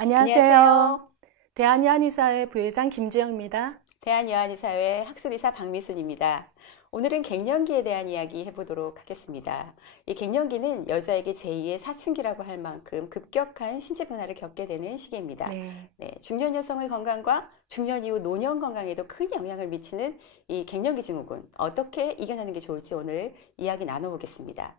안녕하세요. 안녕하세요. 대한여한의사회 부회장 김지영입니다. 대한여한의사회 학술의사 박미순입니다. 오늘은 갱년기에 대한 이야기 해보도록 하겠습니다. 이 갱년기는 여자에게 제2의 사춘기라고 할 만큼 급격한 신체 변화를 겪게 되는 시기입니다. 네. 중년 여성의 건강과 중년 이후 노년 건강에도 큰 영향을 미치는 이 갱년기 증후군, 어떻게 이겨내는 게 좋을지 오늘 이야기 나눠보겠습니다.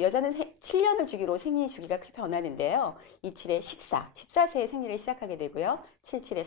여자는 7년을 주기로 생리 주기가 크게 변하는데요. 27에 14세에 생리를 시작하게 되고요. 77에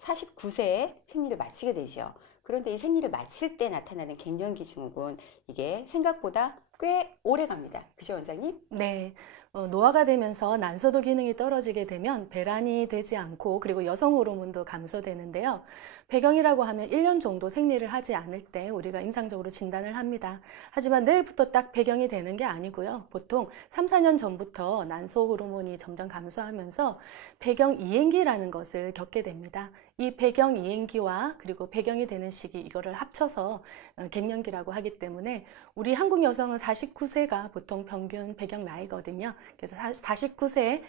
49세에 생리를 마치게 되죠. 그런데 이 생리를 마칠 때 나타나는 갱년기 증후군, 이게 생각보다 꽤 오래 갑니다. 그죠, 원장님? 네. 노화가 되면서 난소도 기능이 떨어지게 되면 배란이 되지 않고 그리고 여성 호르몬도 감소되는데요. 배경이라고 하면 1년 정도 생리를 하지 않을 때 우리가 임상적으로 진단을 합니다. 하지만 내일부터 딱 배경이 되는 게 아니고요. 보통 3, 4년 전부터 난소 호르몬이 점점 감소하면서 배경 이행기라는 것을 겪게 됩니다. 이 배경 이행기와 그리고 배경이 되는 시기, 이거를 합쳐서 갱년기라고 하기 때문에 우리 한국 여성은 49세가 보통 평균 배경 나이거든요. 그래서 49세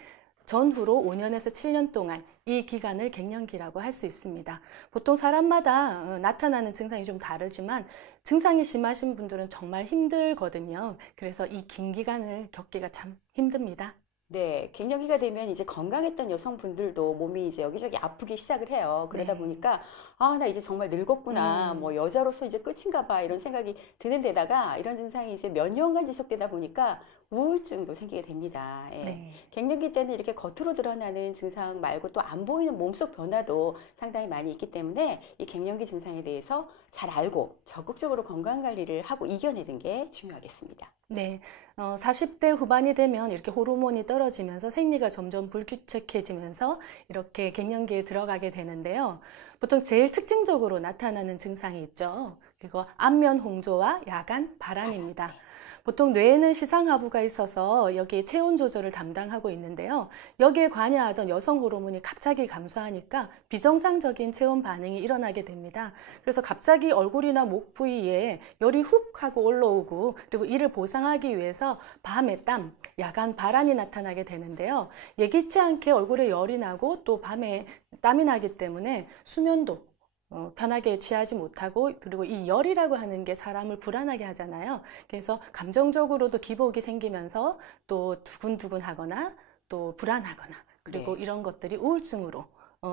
전후로 5년에서 7년 동안 이 기간을 갱년기라고 할 수 있습니다. 보통 사람마다 나타나는 증상이 좀 다르지만 증상이 심하신 분들은 정말 힘들거든요. 그래서 이 긴 기간을 겪기가 참 힘듭니다. 네, 갱년기가 되면 이제 건강했던 여성분들도 몸이 이제 여기저기 아프기 시작을 해요. 그러다 네. 보니까, 나 이제 정말 늙었구나. 뭐, 여자로서 이제 끝인가 봐. 이런 생각이 드는 데다가, 이런 증상이 이제 몇 년간 지속되다 보니까 우울증도 생기게 됩니다. 예. 네. 갱년기 때는 이렇게 겉으로 드러나는 증상 말고 또 안 보이는 몸속 변화도 상당히 많이 있기 때문에 이 갱년기 증상에 대해서 잘 알고 적극적으로 건강 관리를 하고 이겨내는 게 중요하겠습니다. 네, 40대 후반이 되면 이렇게 호르몬이 떨어지면서 생리가 점점 불규칙해지면서 이렇게 갱년기에 들어가게 되는데요. 보통 제일 특징적으로 나타나는 증상이 있죠. 그리고 안면 홍조와 야간 발한입니다. 보통 뇌에는 시상하부가 있어서 여기에 체온 조절을 담당하고 있는데요. 여기에 관여하던 여성 호르몬이 갑자기 감소하니까 비정상적인 체온 반응이 일어나게 됩니다. 그래서 갑자기 얼굴이나 목 부위에 열이 훅 하고 올라오고 그리고 이를 보상하기 위해서 밤에 땀, 야간 발한이 나타나게 되는데요. 예기치 않게 얼굴에 열이 나고 또 밤에 땀이 나기 때문에 수면도 편하게 취하지 못하고 그리고 이 열이라고 하는 게 사람을 불안하게 하잖아요. 그래서 감정적으로도 기복이 생기면서 또 두근두근하거나 또 불안하거나 그리고 네. 이런 것들이 우울증으로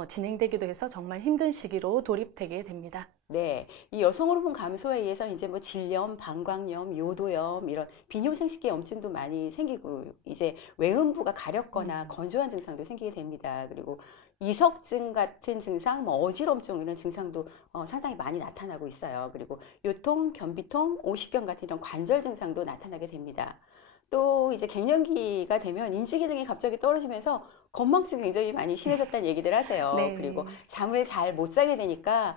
진행되기도 해서 정말 힘든 시기로 돌입되게 됩니다. 네, 이 여성 호르몬 감소에 의해서 이제 뭐 질염, 방광염, 요도염 이런 비뇨생식계 염증도 많이 생기고 이제 외음부가 가렵거나 건조한 증상도 생기게 됩니다. 그리고 이석증 같은 증상, 뭐 어지럼증 이런 증상도 상당히 많이 나타나고 있어요. 그리고 요통, 변비통, 오십견 같은 이런 관절 증상도 나타나게 됩니다. 또 이제 갱년기가 되면 인지 기능이 갑자기 떨어지면서 건망증이 굉장히 많이 심해졌다는 얘기들 하세요. 그리고 네. 잠을 잘 못 자게 되니까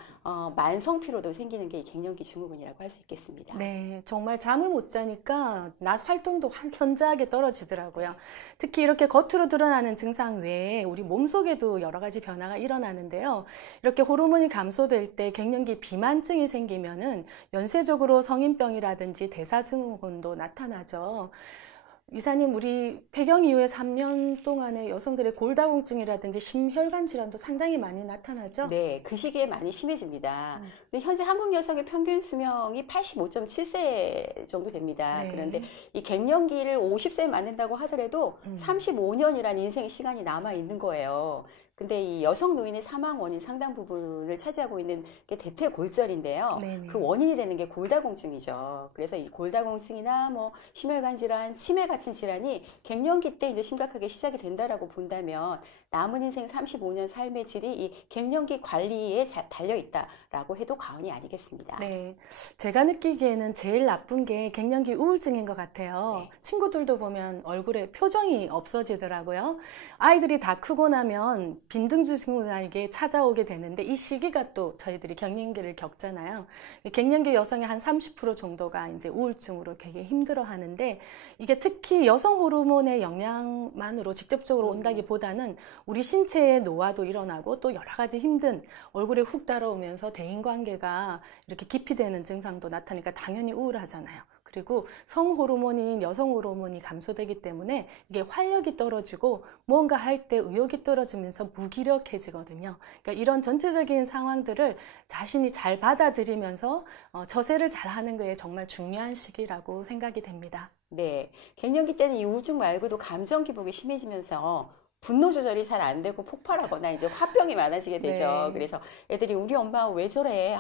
만성 피로도 생기는 게 이 갱년기 증후군이라고 할 수 있겠습니다. 네, 정말 잠을 못 자니까 낮 활동도 현저하게 떨어지더라고요. 특히 이렇게 겉으로 드러나는 증상 외에 우리 몸속에도 여러 가지 변화가 일어나는데요. 이렇게 호르몬이 감소될 때 갱년기 비만증이 생기면은 연쇄적으로 성인병이라든지 대사증후군도 나타나죠. 이사님, 우리 폐경 이후에 3년 동안에 여성들의 골다공증이라든지 심혈관 질환도 상당히 많이 나타나죠? 네, 그 시기에 많이 심해집니다. 근데 현재 한국 여성의 평균 수명이 85.7세 정도 됩니다. 그런데 네. 이 갱년기를 50세에 맞는다고 하더라도 음. 35년이라는 인생의 시간이 남아 있는 거예요. 근데 이 여성 노인의 사망 원인 상당 부분을 차지하고 있는 게 대퇴골절인데요. 그 네네. 원인이 되는 게 골다공증이죠. 그래서 이 골다공증이나 뭐 심혈관 질환, 치매 같은 질환이 갱년기 때 이제 심각하게 시작이 된다라고 본다면 남은 인생 35년 삶의 질이 이 갱년기 관리에 달려 있다라고 해도 과언이 아니겠습니다. 네, 제가 느끼기에는 제일 나쁜 게 갱년기 우울증인 것 같아요. 네. 친구들도 보면 얼굴에 표정이 없어지더라고요. 아이들이 다 크고 나면 빈둥지 증후군에게 찾아오게 되는데 이 시기가 또 저희들이 갱년기를 겪잖아요. 갱년기 여성의 한 30% 정도가 이제 우울증으로 되게 힘들어 하는데 이게 특히 여성 호르몬의 영향만으로 직접적으로 온다기보다는 우리 신체의 노화도 일어나고 또 여러 가지 힘든 얼굴에 훅 따라오면서 대인관계가 이렇게 기피되는 증상도 나타나니까 당연히 우울하잖아요. 그리고 성 호르몬인 여성 호르몬이 감소되기 때문에 이게 활력이 떨어지고 무언가 할 때 의욕이 떨어지면서 무기력해지거든요. 그러니까 이런 전체적인 상황들을 자신이 잘 받아들이면서 처세를 잘 하는 게 정말 중요한 시기라고 생각이 됩니다. 네, 갱년기 때는 이 우울증 말고도 감정 기복이 심해지면서 분노 조절이 잘 안 되고 폭발하거나 이제 화병이 많아지게 되죠. 네. 그래서 애들이 우리 엄마 왜 저래?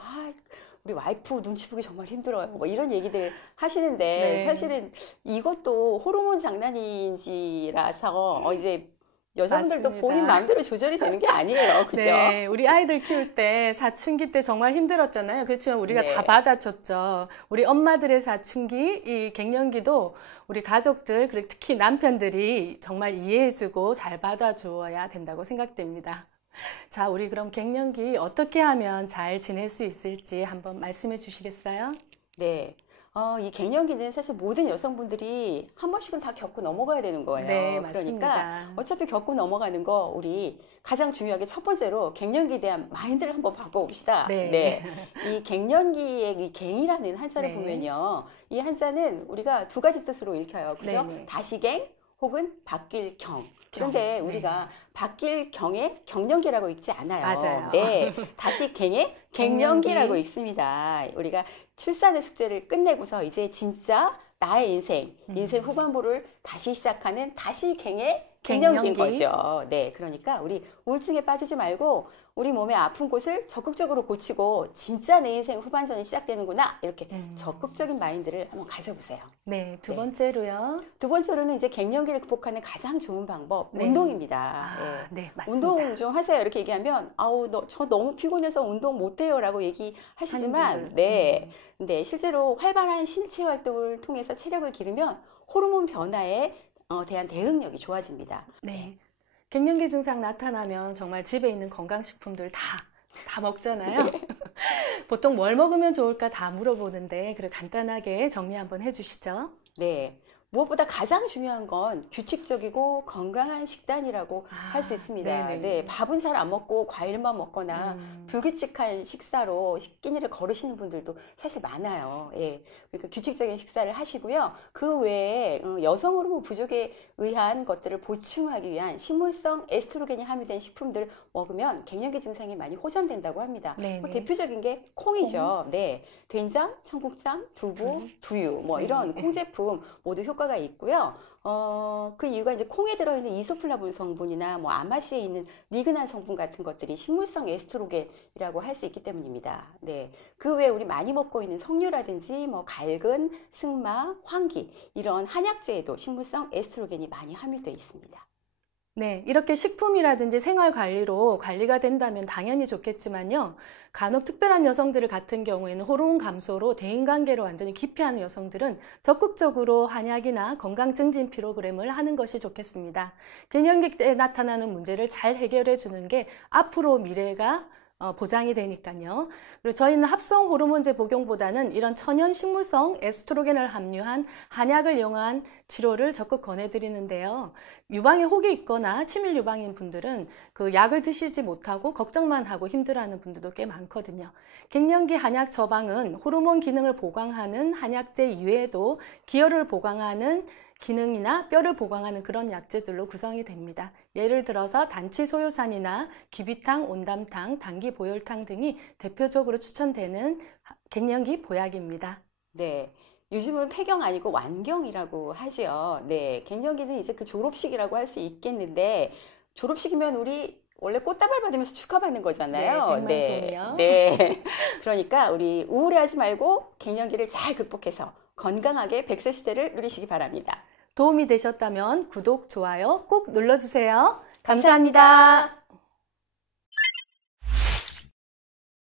우리 와이프 눈치 보기 정말 힘들어요. 뭐 이런 얘기들 하시는데 네. 사실은 이것도 호르몬 장난인지라서 이제 여성들도 맞습니다. 본인 마음대로 조절이 되는 게 아니에요. 그죠? 네, 우리 아이들 키울 때 사춘기 때 정말 힘들었잖아요. 그렇지만 우리가 네. 다 받아줬죠. 우리 엄마들의 사춘기, 이 갱년기도 우리 가족들, 그리고 특히 남편들이 정말 이해해주고 잘 받아주어야 된다고 생각됩니다. 자, 우리 그럼 갱년기 어떻게 하면 잘 지낼 수 있을지 한번 말씀해 주시겠어요? 네. 이 갱년기는 사실 모든 여성분들이 한 번씩은 다 겪고 넘어가야 되는 거예요. 네, 맞습니다. 그러니까 어차피 겪고 넘어가는 거 우리 가장 중요하게 첫 번째로 갱년기에 대한 마인드를 한번 바꿔봅시다. 네. 이 갱년기의 이 갱이라는 한자를 네. 보면요. 이 한자는 우리가 두 가지 뜻으로 읽혀요. 그죠? 네. 다시갱 혹은 바뀔 경. 그런데 경. 우리가 바뀔 경에 갱년기라고 읽지 않아요. 맞아요. 네. 다시 갱에 갱년기라고 갱년기. 읽습니다. 우리가 출산의 숙제를 끝내고서 이제 진짜 나의 인생 후반부를 다시 시작하는 다시 갱년기인 거죠. 네, 그러니까 우리 우울증에 빠지지 말고 우리 몸의 아픈 곳을 적극적으로 고치고 진짜 내 인생 후반전이 시작되는구나 이렇게 적극적인 마인드를 한번 가져보세요. 네, 두 네. 번째로요. 두 번째로는 이제 갱년기를 극복하는 가장 좋은 방법 네. 운동입니다. 네, 맞습니다. 운동 좀 하세요. 이렇게 얘기하면 저 너무 피곤해서 운동 못해요라고 얘기하시지만 네, 근데 실제로 활발한 신체 활동을 통해서 체력을 기르면 호르몬 변화에 대한 대응력이 좋아집니다. 네. 갱년기 증상 나타나면 정말 집에 있는 건강식품들 다 먹잖아요. 보통 뭘 먹으면 좋을까 다 물어보는데, 그래 간단하게 정리 한번 해주시죠. 네. 무엇보다 가장 중요한 건 규칙적이고 건강한 식단이라고 할 수 있습니다. 네네. 네, 밥은 잘 안 먹고 과일만 먹거나 불규칙한 식사로 끼니를 거르시는 분들도 사실 많아요. 예, 그러니까 규칙적인 식사를 하시고요. 그 외에 여성 호르몬 부족에 의한 것들을 보충하기 위한 식물성 에스트로겐이 함유된 식품들 먹으면 갱년기 증상이 많이 호전된다고 합니다. 뭐 대표적인 게 콩이죠. 네, 된장, 청국장, 두부, 두유 뭐 이런 콩 제품 모두 효과가 있고요. 그 이유가 이제 콩에 들어있는 이소플라본 성분이나 뭐 아마시에 있는 리그난 성분 같은 것들이 식물성 에스트로겐이라고 할 수 있기 때문입니다. 네. 그 외에 우리 많이 먹고 있는 석류라든지 뭐 갈근, 승마, 황기 이런 한약재에도 식물성 에스트로겐이 많이 함유되어 있습니다. 네, 이렇게 식품이라든지 생활 관리로 관리가 된다면 당연히 좋겠지만요. 간혹 특별한 여성들 같은 경우에는 호르몬 감소로 대인관계를 완전히 기피하는 여성들은 적극적으로 한약이나 건강 증진 프로그램을 하는 것이 좋겠습니다. 갱년기 때 나타나는 문제를 잘 해결해 주는 게 앞으로 미래가 보장이 되니까요. 그리고 저희는 합성 호르몬제 복용보다는 이런 천연 식물성 에스트로겐을 함유한 한약을 이용한 치료를 적극 권해드리는데요. 유방에 혹이 있거나 치밀 유방인 분들은 그 약을 드시지 못하고 걱정만 하고 힘들어하는 분들도 꽤 많거든요. 갱년기 한약 처방은 호르몬 기능을 보강하는 한약제 이외에도 기혈을 보강하는 기능이나 뼈를 보강하는 그런 약재들로 구성이 됩니다. 예를 들어서 단치 소요산이나 귀비탕, 온담탕, 당기 보혈탕 등이 대표적으로 추천되는 갱년기 보약입니다. 네. 요즘은 폐경 아니고 완경이라고 하지요. 네. 갱년기는 이제 그 졸업식이라고 할 수 있겠는데 졸업식이면 우리 원래 꽃다발 받으면서 축하받는 거잖아요. 백만송이요. 네. 그러니까 우리 우울해하지 말고 갱년기를 잘 극복해서 건강하게 100세 시대를 누리시기 바랍니다. 도움이 되셨다면 구독, 좋아요 꼭 눌러주세요. 감사합니다.